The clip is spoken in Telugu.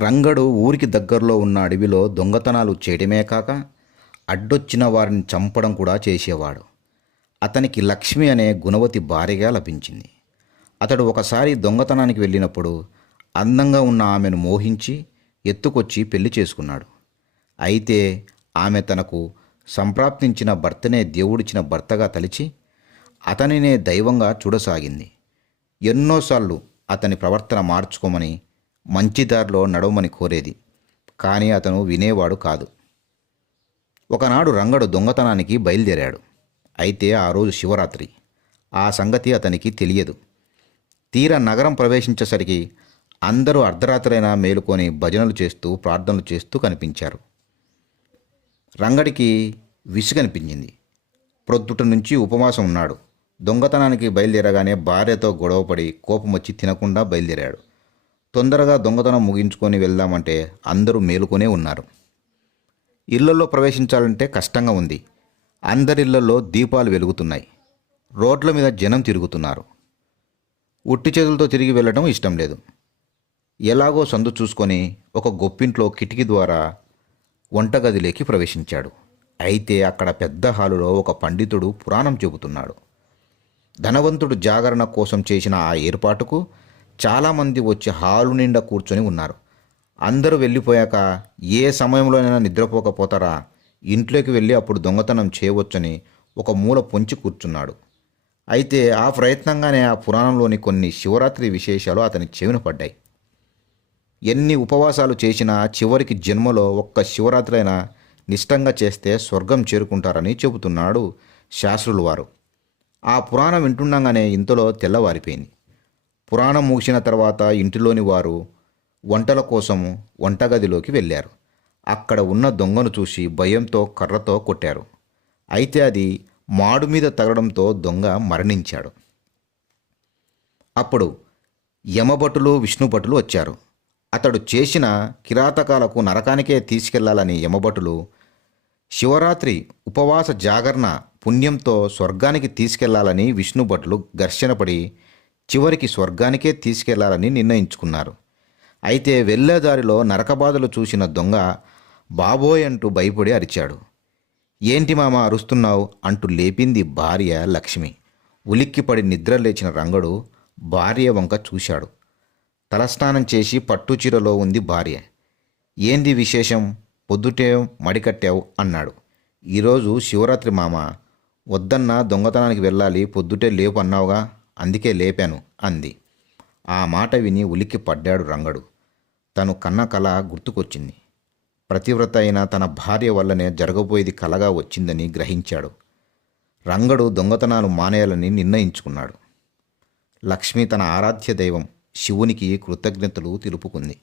రంగడు ఊరికి దగ్గరలో ఉన్న అడవిలో దొంగతనాలు చేయడమే కాక అడ్డొచ్చిన వారిని చంపడం కూడా చేసేవాడు. అతనికి లక్ష్మి అనే గుణవతి భార్యగా లభించింది. అతడు ఒకసారి దొంగతనానికి వెళ్ళినప్పుడు అందంగా ఉన్న ఆమెను మోహించి ఎత్తుకొచ్చి పెళ్లి చేసుకున్నాడు. అయితే ఆమె తనకు సంప్రాప్తించిన భర్తనే దేవుడిచ్చిన భర్తగా తలిచి అతనినే దైవంగా చూడసాగింది. ఎన్నోసార్లు అతని ప్రవర్తన మార్చుకోమని, మంచి దారిలో నడవమని కోరేది. కానీ అతను వినేవాడు కాదు. ఒకనాడు రంగడు దొంగతనానికి బయలుదేరాడు. అయితే ఆ రోజు శివరాత్రి. ఆ సంగతి అతనికి తెలియదు. తీరా నగరం ప్రవేశించేసరికి అందరూ అర్ధరాత్రైనా మేలుకొని భజనలు చేస్తూ ప్రార్థనలు చేస్తూ కనిపించారు. రంగడికి విసుగనిపించింది. ప్రొద్దుట నుంచి ఉపవాసం ఉన్నాడు. దొంగతనానికి బయలుదేరగానే భార్యతో గొడవపడి కోపం వచ్చి తినకుండా బయలుదేరాడు. తొందరగా దొంగతనం ముగించుకొని వెళ్దామంటే అందరూ మేలుకొనే ఉన్నారు. ఇళ్లలో ప్రవేశించాలంటే కష్టంగా ఉంది. అందరిళ్లలో దీపాలు వెలుగుతున్నాయి. రోడ్ల మీద జనం తిరుగుతున్నారు. ఉట్టి చేతులతో తిరిగి వెళ్ళడం ఇష్టం లేదు. ఎలాగో సందు చూసుకొని ఒక గొప్పింట్లో కిటికీ ద్వారా వంటగదిలోకి ప్రవేశించాడు. అయితే అక్కడ పెద్ద హాలులో ఒక పండితుడు పురాణం చెబుతున్నాడు. ధనవంతుడు జాగరణ కోసం చేసిన ఆ ఏర్పాటుకు చాలామంది వచ్చి హాలు నిండా కూర్చొని ఉన్నారు. అందరూ వెళ్ళిపోయాక ఏ సమయంలోనైనా నిద్రపోకపోతారా, ఇంట్లోకి వెళ్ళి అప్పుడు దొంగతనం చేయవచ్చని ఒక మూల పొంచి కూర్చున్నాడు. అయితే ఆ ప్రయత్నంగానే ఆ పురాణంలోని కొన్ని శివరాత్రి విశేషాలు అతని చెవిన పడ్డాయి. ఎన్ని ఉపవాసాలు చేసినా చివరికి జన్మలో ఒక్క శివరాత్రి అయినా నిష్టంగా చేస్తే స్వర్గం చేరుకుంటారని చెబుతున్నాడు శాస్త్రులు వారు. ఆ పురాణం వింటుండగానే ఇంతలో తెల్లవారిపోయింది. పురాణం ముగిసిన తర్వాత ఇంటిలోని వారు వంటల కోసం వంటగదిలోకి వెళ్ళారు. అక్కడ ఉన్న దొంగను చూసి భయంతో కర్రతో కొట్టారు. అయితే అది మాడు మీద తగలడంతో దొంగ మరణించాడు. అప్పుడు యమభటులు విష్ణుభటులు వచ్చారు. అతడు చేసిన కిరాతకాలకు నరకానికే తీసుకెళ్లాలని యమభటులు, శివరాత్రి ఉపవాస జాగరణ పుణ్యంతో స్వర్గానికి తీసుకెళ్లాలని విష్ణుభటులు ఘర్షణపడి చివరికి స్వర్గానికే తీసుకెళ్లాలని నిర్ణయించుకున్నారు. అయితే వెళ్ళేదారిలో నరకబాధలు చూసిన దొంగ బాబోయ్ అంటూ భయపడి అరిచాడు. ఏంటి మామ అరుస్తున్నావు అంటూ లేపింది భార్య లక్ష్మి. ఉలిక్కిపడి నిద్ర లేచిన రంగడు భార్య వంక చూశాడు. తలస్నానం చేసి పట్టుచీరలో ఉంది భార్య. ఏంది విశేషం, పొద్దుటే మడికట్టావు అన్నాడు. ఈరోజు శివరాత్రి మామ, వద్దన్నా దొంగతనానికి వెళ్ళాలి, పొద్దుటే లేపు అన్నావుగా, అందుకే లేపాను అంది. ఆ మాట విని ఉలిక్కి పడ్డాడు రంగడు. తను కన్న కల గుర్తుకొచ్చింది. ప్రతివ్రత అయిన తన భార్య వల్లనే జరగబోయేది కలగా వచ్చిందని గ్రహించాడు. రంగడు దొంగతనాలు మానేయాలని నిర్ణయించుకున్నాడు. లక్ష్మి తన ఆరాధ్య దైవం శివునికి కృతజ్ఞతలు తెలుపుకుంది.